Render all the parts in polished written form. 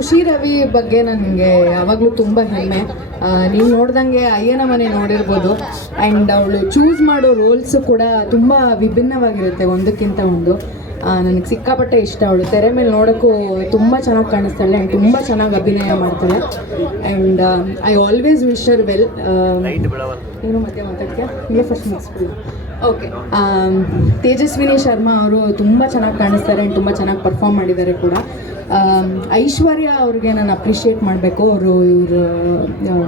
ಖುಷಿ ರವಿ ಬಗ್ಗೆ ನನಗೆ ಯಾವಾಗಲೂ ತುಂಬ ಹೆಮ್ಮೆ. ನೀವು ನೋಡ್ದಂಗೆ ಅಯ್ಯನ ಮನೆ ನೋಡಿರ್ಬೋದು. ಆ್ಯಂಡ್ ಅವಳು ಚೂಸ್ ಮಾಡೋ ರೋಲ್ಸು ಕೂಡ ತುಂಬ ವಿಭಿನ್ನವಾಗಿರುತ್ತೆ ಒಂದಕ್ಕಿಂತ ಒಂದು. ನನಗೆ ಸಿಕ್ಕಾಪಟ್ಟೆ ಇಷ್ಟ. ಅವಳು ತೆರೆ ಮೇಲೆ ನೋಡೋಕ್ಕೂ ತುಂಬ ಚೆನ್ನಾಗಿ ಕಾಣಿಸ್ತಾಳೆ ಆ್ಯಂಡ್ ತುಂಬ ಚೆನ್ನಾಗಿ ಅಭಿನಯ ಮಾಡ್ತಾಳೆ. And I always wish Har well. ಏನು ಮತ್ತೆ ಮಾತಾಡ್ತೀಯಾ? ಹೀಗೆ ಫಸ್ಟ್ ಮುಗಿಸ್ಬಿಡು. ಓಕೆ. ತೇಜಸ್ವಿನಿ ಶರ್ಮಾ ಅವರು ತುಂಬ ಚೆನ್ನಾಗಿ ಕಾಣಿಸ್ತಾರೆ ಆ್ಯಂಡ್ ತುಂಬ ಚೆನ್ನಾಗಿ ಪರ್ಫಾರ್ಮ್ ಮಾಡಿದ್ದಾರೆ ಕೂಡ. ಐಶ್ವರ್ಯ ಅವ್ರಿಗೆ ನಾನು ಅಪ್ರಿಷಿಯೇಟ್ ಮಾಡಬೇಕು. ಅವರು ಇವರು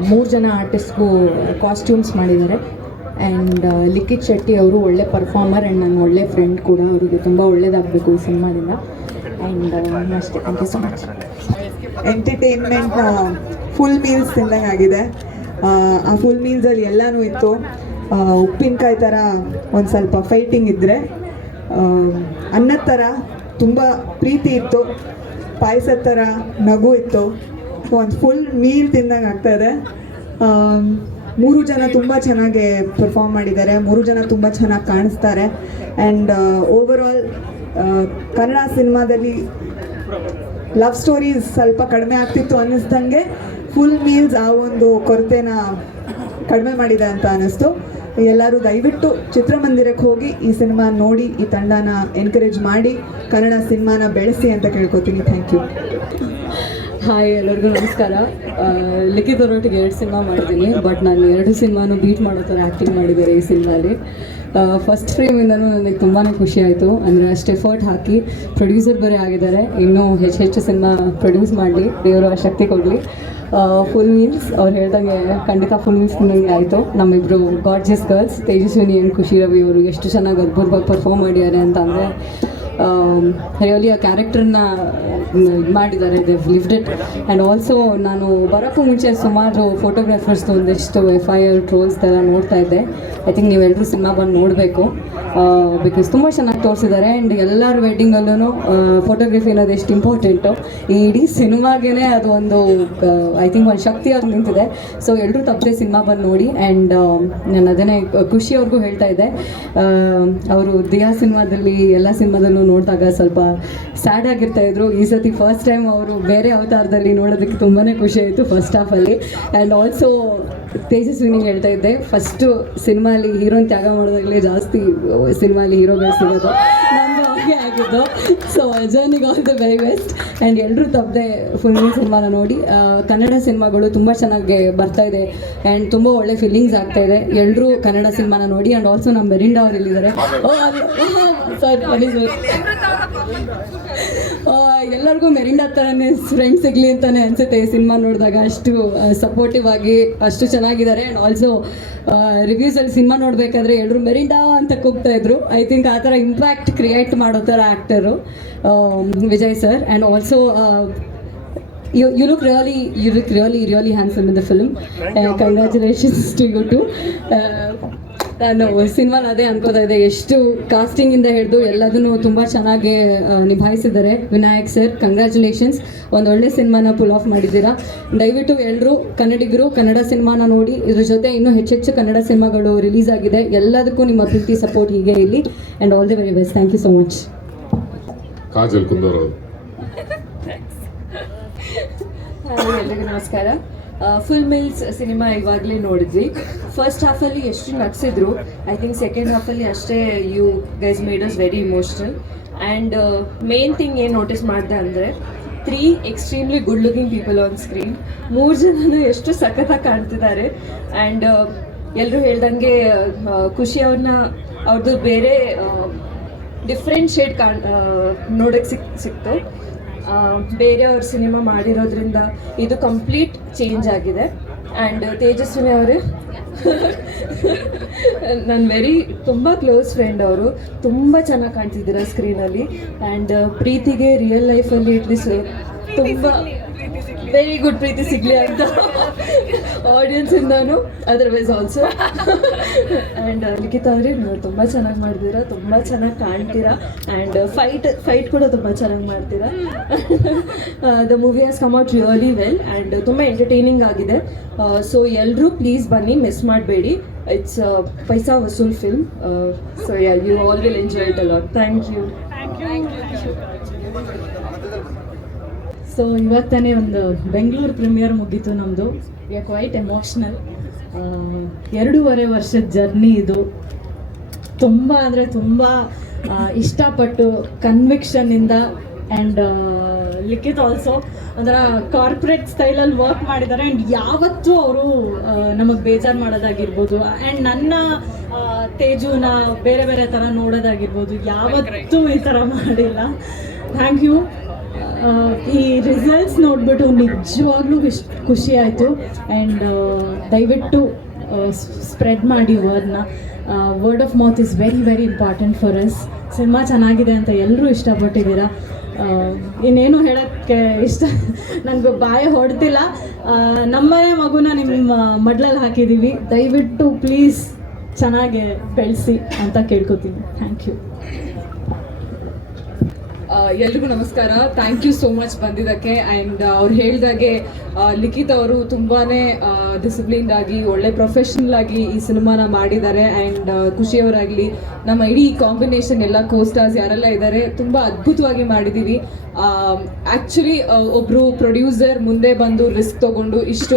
3 ಜನ ಆರ್ಟಿಸ್ಟ್ಗೂ ಕಾಸ್ಟ್ಯೂಮ್ಸ್ ಮಾಡಿದ್ದಾರೆ. ಆ್ಯಂಡ್ ಲಿಖಿತ್ ಶೆಟ್ಟಿ ಅವರು ಒಳ್ಳೆ ಪರ್ಫಾರ್ಮರ್ ಆ್ಯಂಡ್ ನನ್ನ ಒಳ್ಳೆ ಫ್ರೆಂಡ್ ಕೂಡ. ಅವರಿಗೆ ತುಂಬ ಒಳ್ಳೇದಾಗಬೇಕು ಈ ಸಿನಿಮಾದಿಂದ. ಆ್ಯಂಡ್ ಅಷ್ಟೇ. Thank you so much. Entertainment full meals ತಿಂದಂಗೆ ಆಗಿದೆ. ಆ ಫುಲ್ ಮೀಲ್ಸಲ್ಲಿ ಎಲ್ಲನೂ ಇತ್ತು. ಉಪ್ಪಿನಕಾಯಿ ಥರ ಒಂದು ಸ್ವಲ್ಪ ಫೈಟಿಂಗ್ ಇದ್ದರೆ, ಅನ್ನದ ಥರ ತುಂಬ ಪ್ರೀತಿ ಇತ್ತು, ಪಾಯಸದ ಥರ ನಗು ಇತ್ತು. ಒಂದು ಫುಲ್ ಮೀಲ್ ತಿಂದಂಗೆ ಆಗ್ತಾಯಿದೆ. 3 ಜನ ತುಂಬ ಚೆನ್ನಾಗಿ ಪರ್ಫಾರ್ಮ್ ಮಾಡಿದ್ದಾರೆ. 3 ಜನ ತುಂಬ ಚೆನ್ನಾಗಿ ಕಾಣಿಸ್ತಾರೆ. ಆ್ಯಂಡ್ ಓವರ್ ಆಲ್ ಕನ್ನಡ ಸಿನಿಮಾದಲ್ಲಿ ಲವ್ ಸ್ಟೋರೀಸ್ ಸ್ವಲ್ಪ ಕಡಿಮೆ ಆಗ್ತಿತ್ತು ಅನ್ನಿಸ್ದಂಗೆ ಫುಲ್ ಮೀಲ್ಸ್ ಆ ಒಂದು ಕೊರತೆನ ಕಡಿಮೆ ಮಾಡಿದೆ ಅಂತ ಅನ್ನಿಸ್ತು. ಎಲ್ಲರೂ ದಯವಿಟ್ಟು ಚಿತ್ರಮಂದಿರಕ್ಕೆ ಹೋಗಿ ಈ ಸಿನಿಮಾ ನೋಡಿ, ಈ ತಂಡನ ಎನ್ಕರೇಜ್ ಮಾಡಿ, ಕನ್ನಡ ಸಿನಿಮಾನ ಬೆಳೆಸಿ ಅಂತ ಕೇಳ್ಕೊತೀನಿ. Thank you. ಹಾಯ್, ಎಲ್ಲರಿಗೂ ನಮಸ್ಕಾರ. ಲಿಖಿತ್ ಅವರೊಟ್ಟಿಗೆ 2 ಸಿನಿಮಾ ಮಾಡಿದ್ದೀನಿ. ಬಟ್ ನಾನು 2 ಸಿನಿಮಾನು ಬೀಟ್ ಮಾಡೋ ಥರ ಆ್ಯಕ್ಟಿಂಗ್ ಮಾಡಿದ್ದಾರೆ ಈ ಸಿನಿಮಾಲಿ. ಫಸ್ಟ್ ಫ್ರೇಮಿಂದನೂ ನನಗೆ ತುಂಬಾ ಖುಷಿ ಆಯಿತು. ಅಂದರೆ ಅಷ್ಟು ಎಫರ್ಟ್ ಹಾಕಿ ಪ್ರೊಡ್ಯೂಸರ್ ಬೇರೆ ಆಗಿದ್ದಾರೆ. ಇನ್ನೂ ಹೆಚ್ಚು ಸಿನಿಮಾ ಪ್ರೊಡ್ಯೂಸ್ ಮಾಡಲಿ, ದೇವರು ಆ ಶಕ್ತಿ ಕೊಡಲಿ. ಫುಲ್ ಮೀಲ್ಸ್ ಅವ್ರು ಹೇಳ್ದಂಗೆ ಖಂಡಿತ ಫುಲ್ ಮೀಲ್ಸ್ ತಿನ್ನಂಗೆ ಆಯಿತು. ನಮ್ಮಿಬ್ಬರು ಗಾರ್ಜಿಯಸ್ ಗರ್ಲ್ಸ್ ತೇಜಸ್ವಿನಿ ಆ್ಯಂಡ್ ಖುಷಿ ರವಿ ಅವರು ಎಷ್ಟು ಚೆನ್ನಾಗಿ ಅದ್ಭುತವಾಗಿ ಪರ್ಫಾರ್ಮ್ ಮಾಡಿದ್ದಾರೆ ಅಂತ ಅಂದರೆ ರಿಯಲಿ ಆ ಕ್ಯಾರೆಕ್ಟರ್ನ ಇದು ಮಾಡಿದ್ದಾರೆ. They lived it. And also ನಾನು ಬರೋಕ್ಕೂ ಮುಂಚೆ ಸುಮಾರು ಫೋಟೋಗ್ರಾಫರ್ಸ್ದು ಒಂದಿಷ್ಟು FIR ಟ್ರೋಲ್ಸ್ ಥರ ನೋಡ್ತಾ ಇದ್ದೆ. ಐ ಥಿಂಕ್ ನೀವೆಲ್ಲರೂ ಸಿನಿಮಾ ಬಂದು ನೋಡಬೇಕು. ಬಿಕಾಸ್ ತುಂಬ ಚೆನ್ನಾಗಿ ತೋರಿಸಿದ್ದಾರೆ. ಆ್ಯಂಡ್ ಎಲ್ಲರ ವೆಡ್ಡಿಂಗಲ್ಲೂ ಫೋಟೋಗ್ರಫಿ ಅನ್ನೋದು ಎಷ್ಟು ಇಂಪಾರ್ಟೆಂಟು, ಈ ಇಡೀ ಸಿನಿಮಾಗೇ ಅದು ಒಂದು ಐ ಥಿಂಕ್ ಒಂದು ಶಕ್ತಿಯಾಗಿ ನಿಂತಿದೆ. ಸೊ ಎಲ್ಲರೂ ತಪ್ಪದೆ ಸಿನಿಮಾ ಬಂದು ನೋಡಿ. ಆ್ಯಂಡ್ ನಾನು ಅದನ್ನೇ ಖುಷಿ ಅವ್ರಿಗೂ ಹೇಳ್ತಾ ಇದ್ದೆ. ಅವರು ದಿಯಾ ಸಿನಿಮಾದಲ್ಲಿ ಎಲ್ಲ ಸಿನಿಮಾದಲ್ಲೂ ನೋಡಿದಾಗ ಸ್ವಲ್ಪ ಸ್ಯಾಡ್ ಆಗಿರ್ತಾಯಿದ್ರು. ಈ ಸತಿ ಫಸ್ಟ್ ಟೈಮ್ ಅವರು ಬೇರೆ ಅವತಾರದಲ್ಲಿ ನೋಡೋದಕ್ಕೆ ತುಂಬಾ ಖುಷಿ ಆಯಿತು ಫಸ್ಟ್ ಹಾಫಲ್ಲಿ. ಆ್ಯಂಡ್ ಆಲ್ಸೋ ತೇಜಸ್ವಿನಿಗೆ ಹೇಳ್ತಾ ಇದ್ದೆ, ಫಸ್ಟು ಸಿನಿಮಾಲಿ ಹೀರೋನ್ ತ್ಯಾಗ ಮಾಡೋದಾಗಲೇ ಜಾಸ್ತಿ ಸಿನಿಮಾಲಿ ಹೀರೋಗಳು ಸಿಗೋದು. ನಮ್ಮದು ಹಾಗೆ ಆಗಿದ್ದು. ಸೊ ಅಜರ್ನಿಗೆ all the very best. And ಎಲ್ಲರೂ ತಪ್ಪದೆ ಫುಲ್ ಸಿನಿಮಾನ ನೋಡಿ. ಕನ್ನಡ ಸಿನಿಮಾಗಳು ತುಂಬ ಚೆನ್ನಾಗಿ ಬರ್ತಾ ಇದೆ ಆ್ಯಂಡ್ ತುಂಬ ಒಳ್ಳೆ ಫೀಲಿಂಗ್ಸ್ ಆಗ್ತಾಯಿದೆ. ಎಲ್ಲರೂ ಕನ್ನಡ ಸಿನಿಮಾನ ನೋಡಿ. ಆ್ಯಂಡ್ ಆಲ್ಸೋ ನಮ್ಮ ಮೆರಿಂಡಾ ಅವ್ರು ಇಲ್ಲಿದ್ದಾರೆ. ಎಲ್ಲರಿಗೂ ಮೆರಿಂಡಾ ಥರನೇ ಫ್ರೆಂಡ್ಸ್ ಸಿಗಲಿ ಅಂತಲೇ ಅನಿಸುತ್ತೆ ಈ ಸಿನಿಮಾ ನೋಡಿದಾಗ. ಅಷ್ಟು ಸಪೋರ್ಟಿವ್ ಆಗಿ ಅಷ್ಟು ಚೆನ್ನಾಗಿದ್ದಾರೆ. ಆ್ಯಂಡ್ ಆಲ್ಸೋ ರಿವ್ಯೂಸಲ್ಲಿ ಸಿನಿಮಾ ನೋಡಬೇಕಾದ್ರೆ ಎಲ್ಲರೂ ಮೆರಿಂಡಾ ಅಂತ ಕೂಗ್ತಾಯಿದ್ರು. ಐ ಥಿಂಕ್ ಆ ಥರ ಇಂಪ್ಯಾಕ್ಟ್ ಕ್ರಿಯೇಟ್ ಮಾಡೋ ಥರ actor Vijay sir. And also you look really handsome in the film. Congratulations to you too. ನಾನು ಸಿನಿಮಾಲಿ ಅದೇ ಅನ್ಕೋತಾ ಇದ್ದೆ, ಎಷ್ಟು ಕಾಸ್ಟಿಂಗಿಂದ ಹಿಡಿದು ಎಲ್ಲದನ್ನು ತುಂಬ ಚೆನ್ನಾಗಿ ನಿಭಾಯಿಸಿದ್ದಾರೆ. Vinayak sir, congratulations. ಒಂದು ಒಳ್ಳೆ ಸಿನಿಮಾನ ಪುಲ್ ಆಫ್ ಮಾಡಿದ್ದೀರಾ. ದಯವಿಟ್ಟು ಎಲ್ಲರೂ ಕನ್ನಡಿಗರು ಕನ್ನಡ ಸಿನಿಮಾನ ನೋಡಿ. ಇದ್ರ ಜೊತೆ ಇನ್ನೂ ಹೆಚ್ಚೆಚ್ಚು ಕನ್ನಡ ಸಿನಿಮಾಗಳು ರಿಲೀಸ್ ಆಗಿದೆ. ಎಲ್ಲದಕ್ಕೂ ನಿಮ್ಮ ಪ್ರೀತಿ ಸಪೋರ್ಟ್ ಹೀಗೆ ಇಲ್ಲಿ. And all the very best. Thank you so much. Kajal Kundur. ಎಲ್ಲರಿಗೂ ನಮಸ್ಕಾರ. ಫುಲ್ ಮೀಲ್ಸ್ ಸಿನಿಮಾ ಇವಾಗಲೇ ನೋಡಿದ್ವಿ. ಫಸ್ಟ್ ಹಾಫಲ್ಲಿ ಎಷ್ಟು ನಗಿಸಿದ್ರು, ಐ ಥಿಂಕ್ ಸೆಕೆಂಡ್ ಹಾಫಲ್ಲಿ ಅಷ್ಟೇ you guys made us very emotional. And main thing ಏನು ನೋಟಿಸ್ ಮಾಡಿದೆ ಅಂದರೆ 3 extremely good looking people on screen. 3 ಜನನು ಎಷ್ಟು ಸಖತ್ತಾಗಿ ಕಾಣ್ತಿದ್ದಾರೆ. ಆ್ಯಂಡ್ ಎಲ್ಲರೂ ಹೇಳ್ದಂಗೆ ಖುಷಿ ಅವ್ರದ್ದು ಬೇರೆ ಡಿಫ್ರೆಂಟ್ ಶೇಡ್ ನೋಡೋಕ್ಕೆ ಸಿಕ್ತು. ಬೇರೆಯವ್ರ ಸಿನಿಮಾ ಮಾಡಿರೋದ್ರಿಂದ ಇದು ಕಂಪ್ಲೀಟ್ ಚೇಂಜ್ ಆಗಿದೆ. ಆ್ಯಂಡ್ ತೇಜಸ್ವಿನಿ ಅವರು ನನ್ನ ತುಂಬ ಕ್ಲೋಸ್ ಫ್ರೆಂಡ್. ಅವರು ತುಂಬ ಚೆನ್ನಾಗಿ ಕಾಣ್ತಿದ್ದೀರ ಸ್ಕ್ರೀನಲ್ಲಿ. ಆ್ಯಂಡ್ ಪ್ರೀತಿಗೆ ರಿಯಲ್ ಲೈಫಲ್ಲಿ ಇಟ್ಲೀಸ್ಟ್ ತುಂಬ ವೆರಿ ಗುಡ್ ಪ್ರೀತಿ ಸಿಗಲಿ ಅಂತ ಆಡಿಯನ್ಸಿಂದನೂ, ಅದರ್ವೈಸ್ ಆಲ್ಸೋ. ಆ್ಯಂಡ್ ಲಿಖಿತ್ ಅವ್ರಿಗೆ ನೀವು ತುಂಬ ಚೆನ್ನಾಗಿ ಮಾಡ್ತೀರಾ, ತುಂಬ ಚೆನ್ನಾಗಿ ಕಾಣ್ತೀರಾ. ಆ್ಯಂಡ್ ಫೈಟ್ ಕೂಡ ತುಂಬ ಚೆನ್ನಾಗಿ ಮಾಡ್ತೀರಾ. The movie has come out really well and ತುಂಬ ಎಂಟರ್ಟೈನಿಂಗ್ ಆಗಿದೆ. ಸೊ ಎಲ್ಲರೂ ಪ್ಲೀಸ್ ಬನ್ನಿ, ಮಿಸ್ ಮಾಡಬೇಡಿ. It's paisa vasool film. So you all will enjoy it a lot. Thank you. So ಇವಾಗ ತಾನೇ ಒಂದು ಬೆಂಗಳೂರು ಪ್ರೀಮಿಯರ್ ಮುಗೀತು ನಮ್ಮದು. We are quite emotional. 2.5 ವರ್ಷದ ಜರ್ನಿ ಇದು. ತುಂಬ ಅಂದರೆ ತುಂಬ ಇಷ್ಟಪಟ್ಟು ಕನ್ವಿಕ್ಷನ್ನಿಂದ ಆ್ಯಂಡ್ ಲಿಖಿತ್ ಆಲ್ಸೋ ಒಂಥರ ಕಾರ್ಪೊರೇಟ್ ಸ್ಟೈಲಲ್ಲಿ ವರ್ಕ್ ಮಾಡಿದ್ದಾರೆ. ಆ್ಯಂಡ್ ಯಾವತ್ತೂ ಅವರು ನಮಗೆ ಬೇಜಾರು ಮಾಡೋದಾಗಿರ್ಬೋದು ಆ್ಯಂಡ್ ನನ್ನ ತೇಜುನ ಬೇರೆ ಬೇರೆ ಥರ ನೋಡೋದಾಗಿರ್ಬೋದು, ಯಾವತ್ತೂ ಈ ಥರ ಮಾಡಿಲ್ಲ. Thank you. ಈ ರಿಸಲ್ಟ್ಸ್ ನೋಡಿಬಿಟ್ಟು ನಿಜವಾಗ್ಲೂ ಖುಷಿ ಆಯಿತು. ಆ್ಯಂಡ್ ದಯವಿಟ್ಟು ಸ್ಪ್ರೆಡ್ ಮಾಡಿ ವರ್ಡ್ನ. Word of mouth is very very important for us. Cinema ಚೆನ್ನಾಗಿದೆ ಅಂತ ಎಲ್ಲರೂ ಇಷ್ಟಪಟ್ಟಿದ್ದೀರಾ. ಇನ್ನೇನು ಹೇಳೋಕ್ಕೆ ಇಷ್ಟ ನನಗೆ ಬಾಯಿ ಹೊಡ್ತಿಲ್ಲ. ನಮ್ಮನೆ ಮಗುನ ನಿಮ್ಮ ಮಡ್ಲಲ್ಲಿ ಹಾಕಿದ್ದೀವಿ, ದಯವಿಟ್ಟು ಪ್ಲೀಸ್ ಚೆನ್ನಾಗಿ ಬೆಳೆಸಿ ಅಂತ ಕೇಳ್ಕೊತೀನಿ. Thank you. ಎಲ್ರಿಗೂ ನಮಸ್ಕಾರ. ಥ್ಯಾಂಕ್ ಯು ಸೋ ಮಚ್ ಬಂದಿದ್ದಕ್ಕೆ. ಆ್ಯಂಡ್ ಅವ್ರು ಹೇಳ್ದಾಗೆ ಲಿಖಿತ್ ಅವರು ತುಂಬಾ ಡಿಸಿಪ್ಲಿನ್ಡ್ ಆಗಿ ಒಳ್ಳೆ ಪ್ರೊಫೆಷ್ನಲ್ ಆಗಿ ಈ ಸಿನಿಮಾನ ಮಾಡಿದ್ದಾರೆ. ಆ್ಯಂಡ್ ಖುಷಿಯವರಾಗಲಿ, ನಮ್ಮ ಇಡೀ ಕಾಂಬಿನೇಷನ್ ಎಲ್ಲ ಕೋಸ್ಟಾರ್ಸ್ ಯಾರೆಲ್ಲ ಇದ್ದಾರೆ ತುಂಬ ಅದ್ಭುತವಾಗಿ ಮಾಡಿದ್ದೀವಿ. ಆ್ಯಕ್ಚುಲಿ ಒಬ್ಬರು ಪ್ರೊಡ್ಯೂಸರ್ ಮುಂದೆ ಬಂದು ರಿಸ್ಕ್ ತೊಗೊಂಡು ಇಷ್ಟು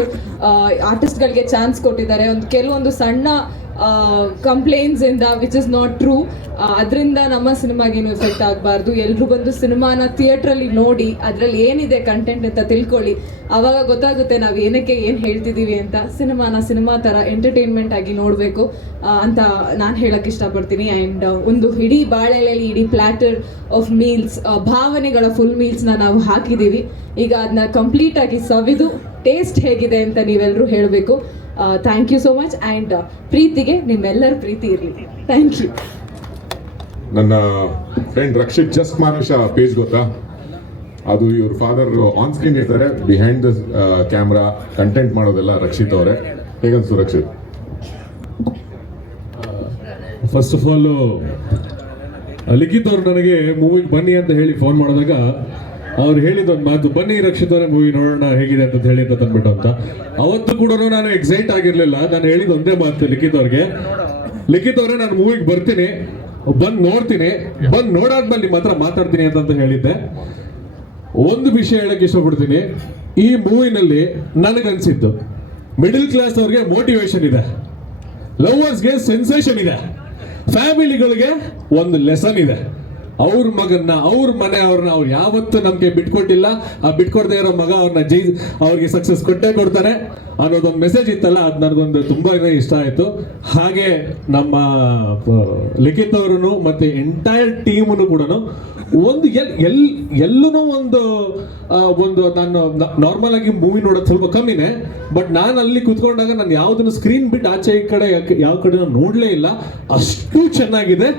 ಆರ್ಟಿಸ್ಟ್ಗಳಿಗೆ ಚಾನ್ಸ್ ಕೊಟ್ಟಿದ್ದಾರೆ. ಕೆಲವೊಂದು ಸಣ್ಣ ಕಂಪ್ಲೇಂಟ್ಸ್ ಇಂದ ವಿಚ್ ಇಸ್ ನಾಟ್ ಟ್ರೂ, ಅದರಿಂದ ನಮ್ಮ ಸಿನಿಮಾಗೇನು ಎಫೆಕ್ಟ್ ಆಗಬಾರ್ದು. ಎಲ್ಲರೂ ಬಂದು ಸಿನಿಮಾನ ಥಿಯೇಟ್ರಲ್ಲಿ ನೋಡಿ ಅದರಲ್ಲಿ ಏನಿದೆ ಕಂಟೆಂಟ್ ಅಂತ ತಿಳ್ಕೊಳ್ಳಿ. ಆವಾಗ ಗೊತ್ತಾಗುತ್ತೆ ನಾವು ಏನಕ್ಕೆ ಏನು ಹೇಳ್ತಿದ್ದೀವಿ ಅಂತ. ಸಿನಿಮಾ ಥರ ಎಂಟರ್ಟೈನ್ಮೆಂಟ್ ಆಗಿ ನೋಡಬೇಕು ಅಂತ ನಾನು ಹೇಳೋಕ್ಕೆ ಇಷ್ಟಪಡ್ತೀನಿ. ಆ್ಯಂಡ್ ಒಂದು ಇಡೀ ಬಾಳೆಲೆಯಲ್ಲಿ ಇಡೀ ಪ್ಲ್ಯಾಟರ್ ಆಫ್ ಮೀಲ್ಸ್, ಭಾವನೆಗಳ ಫುಲ್ ಮೀಲ್ಸ್ನ ನಾವು ಹಾಕಿದ್ದೀವಿ. ಈಗ ಅದನ್ನ ಕಂಪ್ಲೀಟಾಗಿ ಸವಿದು ಟೇಸ್ಟ್ ಹೇಗಿದೆ ಅಂತ ನೀವೆಲ್ಲರೂ ಹೇಳಬೇಕು. Thank you so much. And ಪ್ರೀತಿಗೆ ನಿಮ್ಮೆಲ್ಲರ ಪ್ರೀತಿ ಇರಲಿ. Thank you. ನನ್ನ friend Rakshit just Manusha page ಗೊತ್ತಾ? ಅದು ಇವ್ರ ಫಾದರ್ ಆನ್ ಸ್ಕ್ರೀನ್ ಇರ್ತಾರೆ, ಬಿಹೈಂಡ್ ದ ಕ್ಯಾಮ್ರಾ ಕಂಟೆಂಟ್ ಮಾಡೋದೆಲ್ಲ ರಕ್ಷಿತ್ ಅವರೇ. ಹೇಗನ್ಸು Rakshit? First of all Likhith ಅವ್ರು ನನಗೆ ಮೂವಿಗೆ ಬನ್ನಿ ಅಂತ ಹೇಳಿ ಫೋನ್ ಮಾಡಿದಾಗ ಅವ್ರು ಹೇಳಿದೊಂದು ಮಾತು, ಬನ್ನಿ ರಕ್ಷಿತ್ ಅವರೇ ಮೂವಿ ನೋಡೋಣ ಹೇಗಿದೆ ಅಂತ ಹೇಳಿ ಅಂತ ತಂದ್ಬಿಟ್ಟು ಅಂತ. ಅವತ್ತು ಕೂಡ ನಾನು ಎಕ್ಸೈಟ್ ಆಗಿರಲಿಲ್ಲ. ನಾನು ಹೇಳಿದ ಒಂದೇ ಮಾತು ಲಿಖಿತ್ ಅವ್ರಿಗೆ, ಲಿಖಿತ್ ಅವರೇ ನಾನು ಮೂವಿಗೆ ಬರ್ತೀನಿ, ಬಂದು ನೋಡ್ತೀನಿ, ಬಂದು ನೋಡಾದ್ಮೇಲೆ ನಿಮ್ಮ ಹತ್ರ ಮಾತಾಡ್ತೀನಿ ಅಂತ ಹೇಳಿದ್ದೆ. ಒಂದು ವಿಷಯ ಹೇಳಕ್ಕೆ ಇಷ್ಟಪಡ್ತೀನಿ. ಈ ಮೂವಿನಲ್ಲಿ ನನಗನ್ಸಿದ್ದು ಮಿಡಲ್ ಕ್ಲಾಸ್ ಅವ್ರಿಗೆ ಮೋಟಿವೇಶನ್ ಇದೆ, ಲವರ್ಸ್ಗೆ ಸೆನ್ಸೇಷನ್ ಇದೆ, ಫ್ಯಾಮಿಲಿಗಳಿಗೆ ಒಂದು ಲೆಸನ್ ಇದೆ. ಅವ್ರ ಮಗನ್ನ, ಅವ್ರ ಮನೆಯವ್ರನ್ನ ಅವ್ರು ಯಾವತ್ತೂ ನಮಗೆ ಬಿಟ್ಕೊಟ್ಟಿಲ್ಲ. ಆ ಬಿಟ್ಕೊಡ್ದೇ ಇರೋ ಮಗ ಅವ್ರಿಗೆ ಸಕ್ಸಸ್ ಕೊಟ್ಟೇ ಕೊಡ್ತಾರೆ ಅನ್ನೋದೊಂದು ಮೆಸೇಜ್ ಇತ್ತಲ್ಲ, ಅದು ನನಗೊಂದು ತುಂಬಾ ಇಷ್ಟ ಆಯಿತು. ಹಾಗೆ ನಮ್ಮ ಲಿಖಿತ್ ಅವರು ಮತ್ತೆ ಎಂಟೈರ್ ಟೀಮನ್ನು ಕೂಡ ಒಂದು ಎಲ್ಲೂ ಒಂದು ನಾನು ನಾರ್ಮಲ್ ಆಗಿ ಮೂವಿ ನೋಡೋದು ಸ್ವಲ್ಪ ಕಮ್ಮಿನೇ, ಬಟ್ ನಾನು ಅಲ್ಲಿ ಕುತ್ಕೊಂಡಾಗ ನಾನು ಯಾವುದನ್ನು ಸ್ಕ್ರೀನ್ ಬಿಟ್ಟು ಆಚೆ ಈ ಕಡೆ ಯಾವ ಕಡೆ ನಾನು ನೋಡಲೇ ಇಲ್ಲ. ಅಷ್ಟು ಚೆನ್ನಾಗಿದೆ.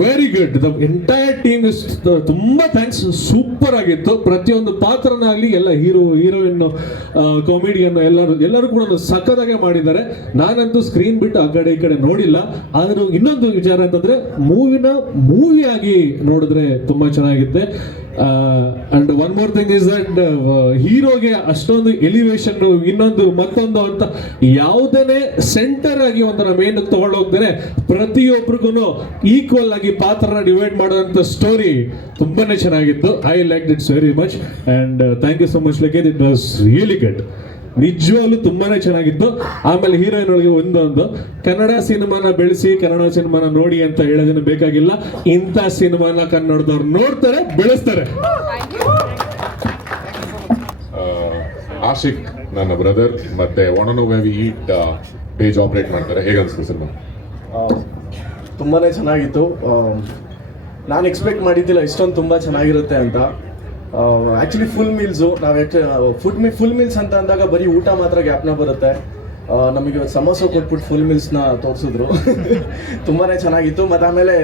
Very good. The entire team is ತುಂಬಾ ಥ್ಯಾಂಕ್ಸ್. ಸೂಪರ್ ಆಗಿತ್ತು. ಪ್ರತಿಯೊಂದು ಪಾತ್ರನಾಗಲಿ, ಎಲ್ಲ ಹೀರೋಯಿನ್, ಕಾಮಿಡಿಯನ್ ಎಲ್ಲರೂ ಕೂಡ ಸಖತ್ತಾಗೆ ಮಾಡಿದ್ದಾರೆ. ನಾನಂತೂ ಸ್ಕ್ರೀನ್ ಬಿಟ್ಟು ಆ ಕಡೆ ಈ ಕಡೆ ನೋಡಿಲ್ಲ. ಆದ್ರೂ ಇನ್ನೊಂದು ವಿಚಾರ ಅಂತಂದ್ರೆ ಮೂವಿ ಆಗಿ ನೋಡಿದ್ರೆ ತುಂಬಾ ಚೆನ್ನಾಗಿದೆ. And one more thing is that ಹೀರೋಗೆ ಅಷ್ಟೊಂದು ಎಲಿವೇಶನ್, ಮತ್ತೊಂದು ಅಂತ ಯಾವುದೇ ಸೆಂಟರ್ ಆಗಿ ಒಂಥರ ಮೇನ್ ತಗೊಂಡು ಹೋಗ್ತಾರೆ. ಪ್ರತಿಯೊಬ್ಬರಿಗೂ ಈಕ್ವಲ್ ಆಗಿ ಪಾತ್ರನ ಡಿವೈಡ್ ಮಾಡುವಂತ ಸ್ಟೋರಿ ತುಂಬಾನೇ ಚೆನ್ನಾಗಿತ್ತು. I like it's very much and thank you so much Likhith. It was really good. ನಿಜವಾಗ್ಲೂ ತುಂಬಾನೇ ಚೆನ್ನಾಗಿತ್ತು. ಆಮೇಲೆ ಹೀರೋಯಿನ್ ಒಳಗೆ ಒಂದೊಂದು ಕನ್ನಡ ಸಿನಿಮಾನ ಬೆಳೆಸಿ, ಕನ್ನಡ ಸಿನಿಮಾನ ನೋಡಿ ಅಂತ ಹೇಳೋದನ್ನು ಬೇಕಾಗಿಲ್ಲ. ಇಂಥ ಸಿನಿಮಾನ ಕನ್ನಡದವ್ರು ನೋಡ್ತಾರೆ, ಬೆಳೆಸ್ತಾರೆ. ಆಶಿಕ್ ನನ್ನ ಬ್ರದರ್, ಮತ್ತೆ ಒಣನೋ ವಿ ಈಟ್ ಪೇಜ್ ಆಪರೇಟ್ ಮಾಡ್ತಾರೆ. ಹೇಗನ್ಸ್ತು ಸಿನಿಮಾ? ತುಂಬಾ ಚೆನ್ನಾಗಿತ್ತು. ನಾನು ಎಕ್ಸ್ಪೆಕ್ಟ್ ಮಾಡಿದ್ದಿಲ್ಲ ಇಷ್ಟೊಂದು ತುಂಬ ಚೆನ್ನಾಗಿರುತ್ತೆ ಅಂತ. ಆ್ಯಕ್ಚುಲಿ ಫುಲ್ ಮೀಲ್ಸು, ನಾವು ಫುಲ್ ಮೀಲ್ಸ್ ಅಂತ ಅಂದಾಗ ಬರೀ ಊಟ ಮಾತ್ರ ಜ್ಞಾಪನ ಬರುತ್ತೆ. ನಮಗೆ ಸಮೋಸ ಕೊಟ್ಬಿಟ್ಟು ಫುಲ್ ಮೀಲ್ಸ್ನ ತೋರಿಸಿದ್ರು. ತುಂಬಾ ಚೆನ್ನಾಗಿತ್ತು. ಮತ್ತು ಆಮೇಲೆ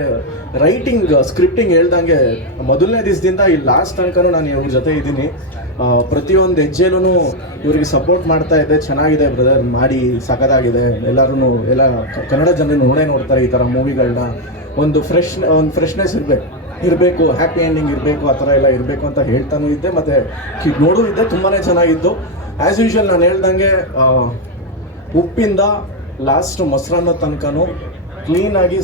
ಸ್ಕ್ರಿಪ್ಟಿಂಗ್ ಹೇಳ್ದಂಗೆ ಮೊದಲನೇ ದಿವಸದಿಂದ ಈ ಲಾಸ್ಟ್ ತನಕನೂ ನಾನು ಇವ್ರ ಜೊತೆ ಇದ್ದೀನಿ. ಪ್ರತಿಯೊಂದು ಹೆಜ್ಜೆಲೂ ಇವ್ರಿಗೆ ಸಪೋರ್ಟ್ ಮಾಡ್ತಾ ಇದ್ದೆ. ಚೆನ್ನಾಗಿದೆ ಬ್ರದರ್, ಮಾಡಿ ಸಖತ್ತಾಗಿದೆ. ಎಲ್ಲ ಕನ್ನಡ ಜನರು ನೋಡ್ತಾರೆ ಈ ಥರ ಮೂವಿಗಳನ್ನ. ಒಂದು ಫ್ರೆಶ್ನೆಸ್ ಇರಬೇಕು, ಹ್ಯಾಪಿ ಎಂಡಿಂಗ್ ಇರಬೇಕು, ಆ ಥರ ಎಲ್ಲ ಇರಬೇಕು ಅಂತ ಹೇಳ್ತಾನೂ ಇದ್ದೆ. ಮತ್ತು ನೋಡೂ ಇದ್ದೆ. ತುಂಬಾ ಚೆನ್ನಾಗಿತ್ತು. ಆ್ಯಸ್ ಯೂಶ್ವಲ್ ನಾನು ಹೇಳ್ದಂಗೆ ಉಪ್ಪಿಂದ ಲಾಸ್ಟ್ ಮೊಸರನ್ನ ತನಕನೂ ಕ್ಲೀನಾಗಿ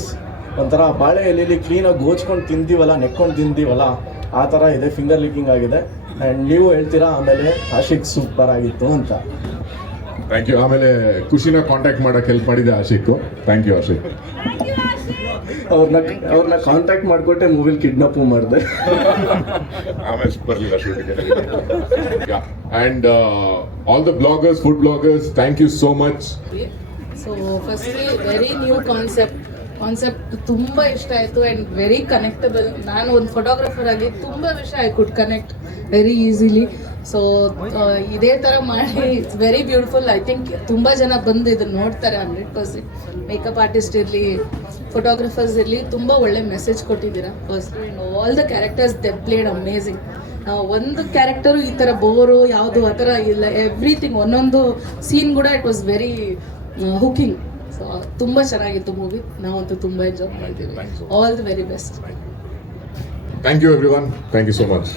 ಒಂಥರ ಬಾಳೆ ಎಲೆಯಲ್ಲಿ ಕ್ಲೀನಾಗಿ ಗೋಚ್ಕೊಂಡು ತಿಂತೀವಲ್ಲ, ನೆಕ್ಕೊಂಡು ತಿಂತೀವಲ್ಲ, ಆ ಥರ ಇದೆ. ಫಿಂಗರ್ ಲಿಕ್ಕಿಂಗ್ ಆಗಿದೆ. ಆ್ಯಂಡ್ ನೀವು ಹೇಳ್ತೀರಾ ಆಮೇಲೆ ಆಶಿಕ್ ಸೂಪರ್ ಆಗಿತ್ತು ಅಂತ. Thank you. ಆಮೇಲೆ ಖುಷಿನ ಕಾಂಟ್ಯಾಕ್ಟ್ ಮಾಡಕ್ಕೆ ಹೆಲ್ಪ್ ಮಾಡಿದೆ ಆಶಿಕ್. Thank you Ashiq. ಅವ್ರನ್ನ ಕಾಂಟ್ಯಾಕ್ಟ್ ಮಾಡಿಕೊಟ್ಟೆ ಮೂವಿಲಿ ಕಿಡ್ನಾಪು ಮಾಡಿದೆ. ಆಮೇಲೆ ಬರಲಿಲ್ಲ shooting. And all the bloggers, food bloggers, thank you so much. So firstly very new concept ತುಂಬ ಇಷ್ಟ ಆಯಿತು ಆ್ಯಂಡ್ ವೆರಿ ಕನೆಕ್ಟಬಲ್. ನಾನು ಒಂದು ಫೋಟೋಗ್ರಾಫರ್ ಆಗಿ ತುಂಬ ವಿಷಯ I could connect very easily. So ಇದೇ ಥರ ಮಾಡಿ it's very beautiful. I think ತುಂಬ ಜನ ಬಂದು ಇದನ್ನು ನೋಡ್ತಾರೆ 100%. ಮೇಕಪ್ ಆರ್ಟಿಸ್ಟ್ ಇರಲಿ, ಫೋಟೋಗ್ರಫರ್ಸ್ ಇರಲಿ, ತುಂಬ ಒಳ್ಳೆ ಮೆಸೇಜ್ ಕೊಟ್ಟಿದ್ದೀರಾ. First all the characters they played amazing. ಒಂದು ಕ್ಯಾರೆಕ್ಟರು ಈ ಥರ ಬೋರು ಯಾವುದು ಆ ಥರ ಇಲ್ಲ. ಎವ್ರಿಥಿಂಗ್ ಒಂದೊಂದು ಸೀನ್ ಕೂಡ it was very hooking. So ತುಂಬ ಚೆನ್ನಾಗಿತ್ತು ಮೂವಿ. ನಾವಂತೂ ತುಂಬ ಎಂಜಾಯ್ ಮಾಡಿದ್ದೀವಿ. All the very best. Thank you everyone. Thank you so much.